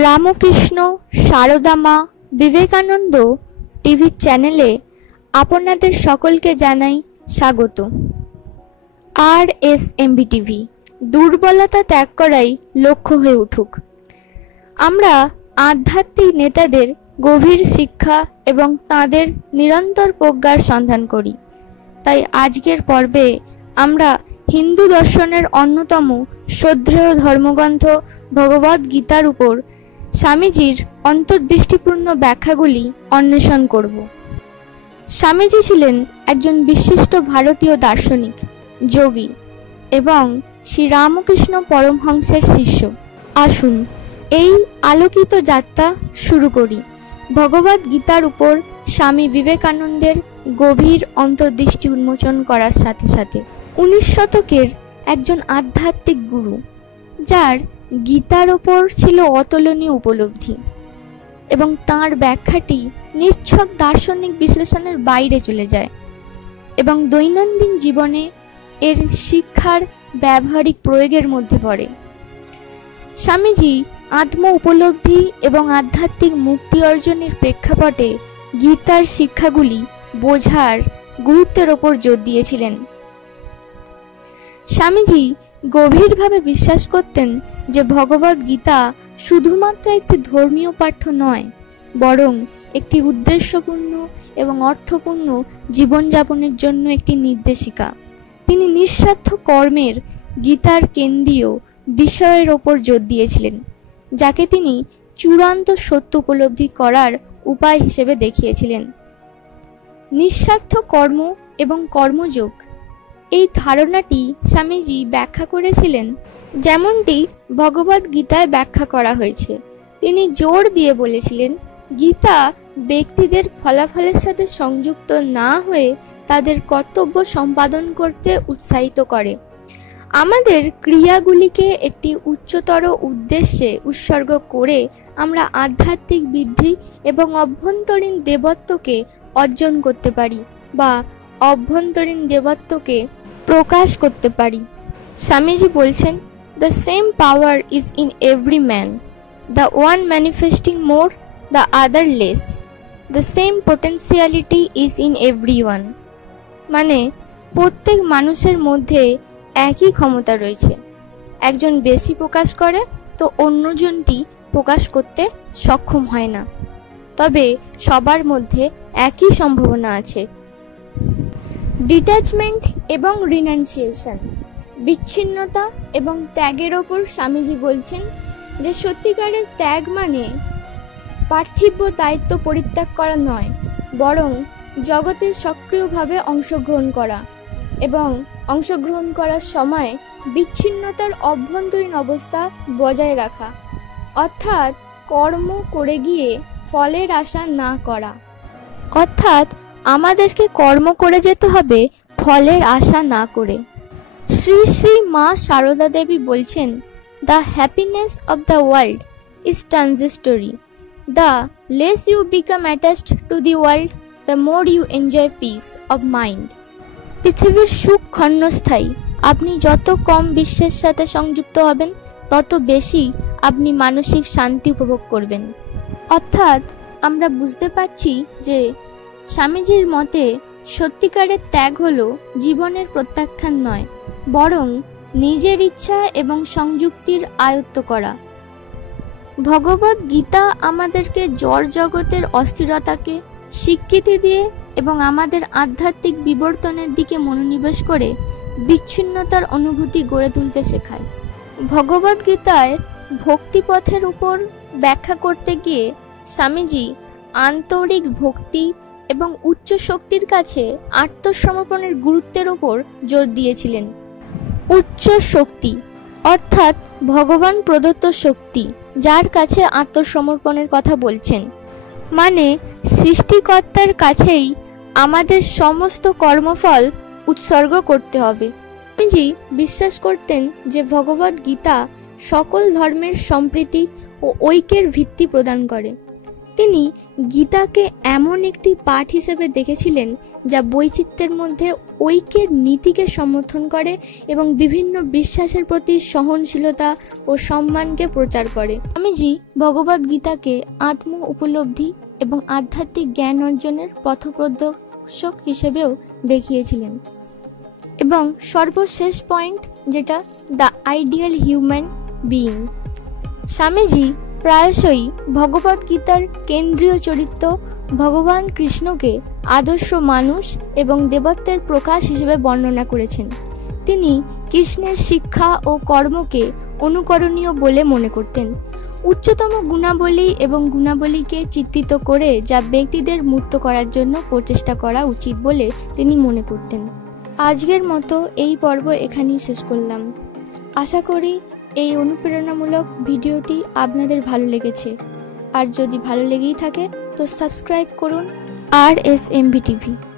রামকৃষ্ণ সারদা মা বিবেকানন্দ টিভি চ্যানেলে আপনাদের সকলকে জানাই স্বাগত। RSMB টিভি, দুর্বলতা ত্যাগ করাই লক্ষ্য হয়ে উঠুক। আমরা আধ্যাত্মিক নেতাদের গভীর শিক্ষা এবং তাঁদের নিরন্তর প্রজ্ঞার সন্ধান করি। তাই আজকের পর্বে আমরা হিন্দু দর্শনের অন্যতম শ্রদ্ধেয় ধর্মগ্রন্থ ভগবদ গীতার উপর স্বামীজির অন্তর্দৃষ্টিপূর্ণ ব্যাখ্যাগুলি অন্বেষণ করব। স্বামীজি ছিলেন একজন বিশিষ্ট ভারতীয় দার্শনিক, যোগী এবং শ্রী রামকৃষ্ণ পরমহংসের শিষ্য। আসুন এই আলোকিত যাত্রা শুরু করি ভগবদ গীতার উপর স্বামী বিবেকানন্দের গভীর অন্তর্দৃষ্টি উন্মোচন করার সাথে সাথে। 19 শতকের একজন আধ্যাত্মিক গুরু, যার গীতার ওপর ছিল অতুলনীয় উপলব্ধি এবং তাঁর ব্যাখ্যাটি নিছক দার্শনিক বিশ্লেষণের বাইরে চলে যায় এবং দৈনন্দিন জীবনে এর শিক্ষার ব্যবহারিক প্রয়োগের মধ্যে পড়ে। স্বামীজি আত্ম উপলব্ধি এবং আধ্যাত্মিক মুক্তি অর্জনের প্রেক্ষাপটে গীতার শিক্ষাগুলি বোঝার গুরুত্বের ওপর জোর দিয়েছিলেন। স্বামীজি গভীরভাবে বিশ্বাস করতেন যে ভগবদ গীতা শুধুমাত্র একটি ধর্মীয় পাঠ্য নয়, বরং একটি উদ্দেশ্যপূর্ণ এবং অর্থপূর্ণ জীবনযাপনের জন্য একটি নির্দেশিকা। তিনি নিঃস্বার্থ কর্মের গীতার কেন্দ্রীয় বিষয়ের ওপর জোর দিয়েছিলেন, যাকে তিনি চূড়ান্ত সত্য উপলব্ধি করার উপায় হিসেবে দেখিয়েছিলেন। নিঃস্বার্থ কর্ম এবং কর্মযোগ, এই ধারণাটি স্বামীজি ব্যাখ্যা করেছিলেন যেমনটি ভগবদ গীতায় ব্যাখ্যা করা হয়েছে। তিনি জোর দিয়ে বলেছিলেন, গীতা ব্যক্তিদের ফলাফলের সাথে সংযুক্ত না হয়ে তাদের কর্তব্য সম্পাদন করতে উৎসাহিত করে। আমাদের ক্রিয়াগুলিকে একটি উচ্চতর উদ্দেশ্যে উৎসর্গ করে আমরা আধ্যাত্মিক বৃদ্ধি এবং অভ্যন্তরীণ দেবত্বকে অর্জন করতে পারি বা অভ্যন্তরীণ দেবত্বকে প্রকাশ করতে পারি। স্বামীজি বলছেন, the same power is in every man, the one manifesting more, the other less, the same potentiality is in every one. মানে প্রত্যেক মানুষের মধ্যে একই ক্ষমতা রয়েছে। একজন বেশি প্রকাশ করে তো অন্যজনটি প্রকাশ করতে সক্ষম হয় না, তবে সবার মধ্যে একই সম্ভাবনা আছে। ডিট্যাচমেন্ট এবং রিনাউন্সিয়েশন, বিচ্ছিন্নতা এবং ত্যাগের ওপর স্বামীজি বলছেন যে সত্যিকারের ত্যাগ মানে পার্থিব দায়িত্ব পরিত্যাগ করা নয়, বরং জগতে সক্রিয়ভাবে অংশগ্রহণ করা এবং অংশগ্রহণ করার সময় বিচ্ছিন্নতার অভ্যন্তরীণ অবস্থা বজায় রাখা, অর্থাৎ কর্ম করে গিয়ে ফলের আশা না করা। অর্থাৎ আমাদেরকে কর্ম করে যেতে হবে ফলের আশা না করে। শ্রী শ্রী মা সারদা দেবী বলছেন, the happiness of the world is transitory, the less you become attached to the world, the more you enjoy peace of mind. পৃথিবীর সুখ ক্ষণস্থায়ী। আপনি যত কম বিশ্বের সাথে সংযুক্ত হবেন, তত বেশি আপনি মানসিক শান্তি উপভোগ করবেন। অর্থাৎ আমরা বুঝতে পারছি যে স্বামীজির মতে সত্যিকারের ত্যাগ হলো জীবনের প্রত্যাখ্যান নয়, বরং নিজের ইচ্ছা এবং সংযুক্তির আয়ত্ত করা। ভগবদ গীতা আমাদেরকে জড় জগতের অস্থিরতাকে স্বীকৃতি দিয়ে এবং আমাদের আধ্যাত্মিক বিবর্তনের দিকে মনোনিবেশ করে বিচ্ছিন্নতার অনুভূতি গড়ে তুলতে শেখায়। ভগবদ গীতায় ভক্তিপথের উপর ব্যাখ্যা করতে গিয়ে স্বামীজি আন্তরিক ভক্তি এবং উচ্চ শক্তির কাছে আত্মসমর্পণের গুরুত্বের ওপর জোর দিয়েছিলেন। উচ্চ শক্তি অর্থাৎ ভগবান প্রদত্ত শক্তি, যার কাছে আত্মসমর্পণের কথা বলছেন, মানে সৃষ্টিকর্তার কাছেই আমাদের সমস্ত কর্মফল উৎসর্গ করতে হবে। স্বামীজি বিশ্বাস করতেন যে ভগবদ গীতা সকল ধর্মের সম্প্রীতি ও ঐক্যের ভিত্তি প্রদান করে। তিনি গীতাকে এমন একটি পাঠ হিসেবে দেখেছিলেন যা বৈচিত্র্যের মধ্যে ঐক্যের নীতিকে সমর্থন করে এবং বিভিন্ন বিশ্বাসের প্রতি সহনশীলতা ও সম্মানকে প্রচার করে। স্বামীজি ভগবদ গীতাকে আত্ম উপলব্ধি এবং আধ্যাত্মিক জ্ঞান অর্জনের পথপ্রদর্শক হিসেবেও দেখিয়েছিলেন। এবং সর্বশেষ পয়েন্ট, যেটা the ideal human being. Swamiji প্রায়শই ভগবদ গীতার কেন্দ্রীয় চরিত্র ভগবান কৃষ্ণকে আদর্শ মানুষ এবং দেবত্বের প্রকাশ হিসেবে বর্ণনা করেছেন। তিনি কৃষ্ণের শিক্ষা ও কর্মকে অনুকরণীয় বলে মনে করতেন, উচ্চতম গুণাবলী এবং গুণাবলীকে চিত্রিত করে যা ব্যক্তিদের মুক্ত করার জন্য প্রচেষ্টা করা উচিত বলে তিনি মনে করতেন। আজকের মতো এই পর্ব এখানেই শেষ করলাম। আশা করি এই অনুপ্রেরণামূলক ভিডিওটি আপনাদের ভালো লেগেছে। আর যদি ভালো লেগেই থাকে তো সাবস্ক্রাইব করুন RSMV TV।